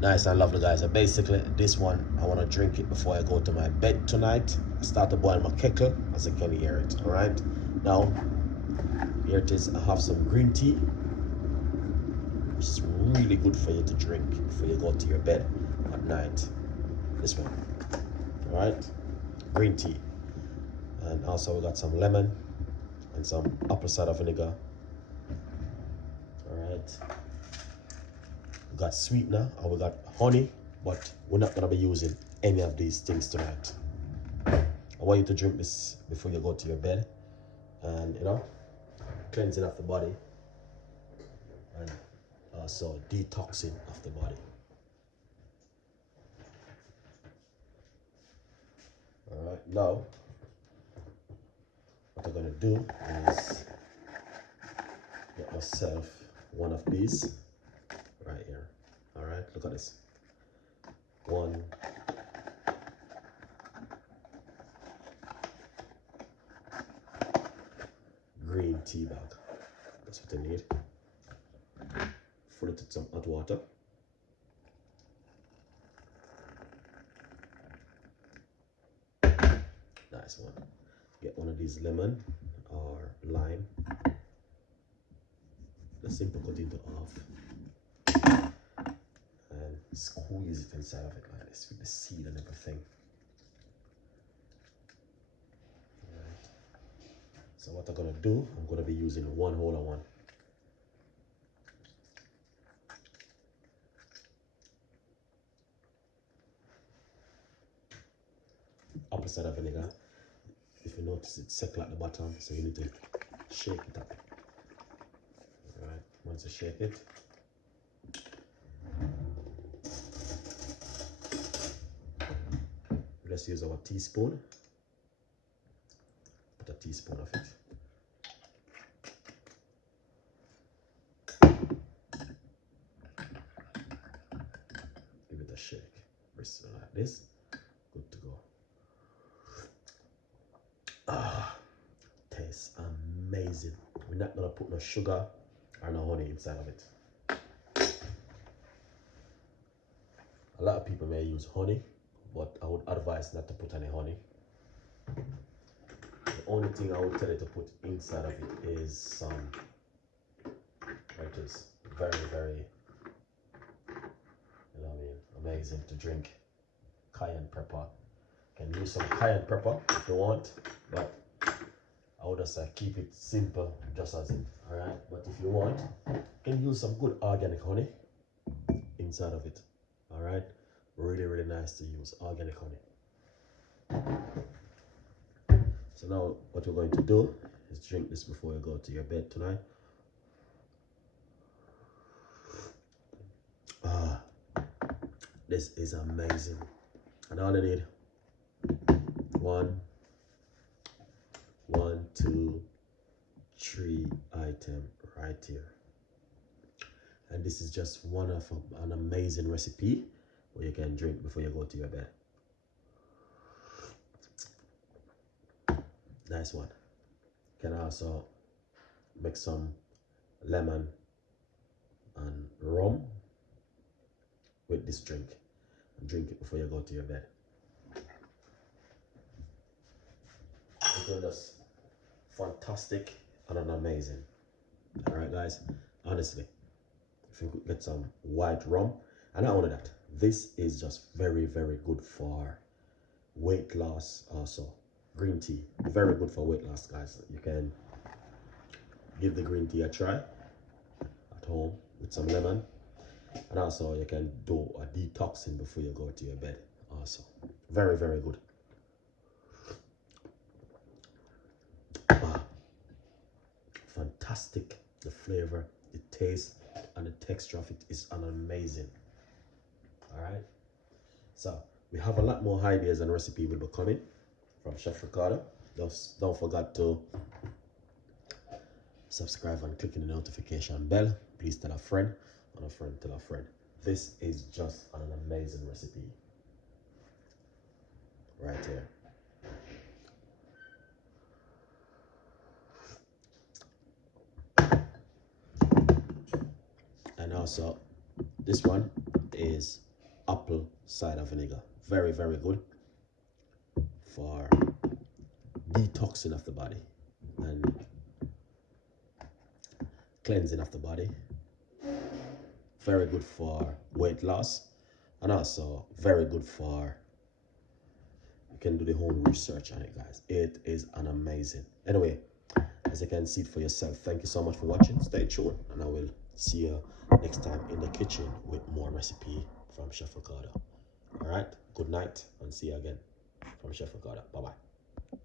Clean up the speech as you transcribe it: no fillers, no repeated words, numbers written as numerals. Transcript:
Nice and lovely, guys. So basically, this one, I want to drink it before I go to my bed tonight. I start to boil my kettle, as you can hear it. All right. Now, here it is. I have some green tea, which is really good for you to drink before you go to your bed at night. This one. All right. Green tea. And also we got some lemon and some apple cider vinegar. All right. We got sweetener and we got honey, but we're not gonna be using any of these things tonight. I want you to drink this before you go to your bed, and cleansing of the body and also detoxing of the body. All right, now what I'm gonna do is get myself one of these right here. All right, look at this. One. Green tea bag. That's what I need. Fill it with some hot water. Nice one. Get one of these lemon or lime. Just simple cut into half and squeeze it inside of it like this with the seed and everything. Alright. So what I'm gonna do, I'm gonna be using one whole of one. Apple cider vinegar. If you notice, it's settled at the bottom, so you need to shake it up. Alright, once you shake it, let's use our teaspoon. Put a teaspoon of it. Give it a shake. Press it like this. Good to go. Tastes amazing. We're not gonna put no sugar or no honey inside of it. A lot of people may use honey, but I would advise not to put any honey. The only thing I would tell you to put inside of it is some, it is very, very, amazing to drink. Cayenne pepper. You can use some cayenne pepper if you want, but I would just say keep it simple, just as it. Alright, but if you want, you can use some good organic honey inside of it. Alright, really, really nice to use organic honey. So now what we're going to do is drink this before you go to your bed tonight. This is amazing. And all I need, one, two, three item right here. And this is just one of an amazing recipe where you can drink before you go to your bed. Nice one. You can also mix some lemon and rum with this drink and drink it before you go to your bed. It's just fantastic and amazing. Alright guys, honestly, if you could get some white rum, and not only that, this is just very, very good for weight loss. Also green tea, very good for weight loss, guys. You can give the green tea a try at home with some lemon, and also you can do a detoxing before you go to your bed. Also very, very good. Fantastic. The flavor, the taste, and the texture of it is amazing. All right, so we have a lot more ideas and recipe will be coming from Chef Ricardo. Just don't forget to subscribe and click the notification bell. Please tell a friend, and a friend tell a friend. This is just an amazing recipe right here. And also this one is apple cider vinegar. Very, very good for detoxing of the body and cleansing of the body. Very good for weight loss, and also very good for, you can do the home research on it, guys. It is an amazing. Anyway, as you can see it for yourself, thank you so much for watching. Stay tuned, and I will see you next time in the kitchen with more recipe from Chef Ricardo. All right, good night, and see you again from Chef Ricardo. Bye bye.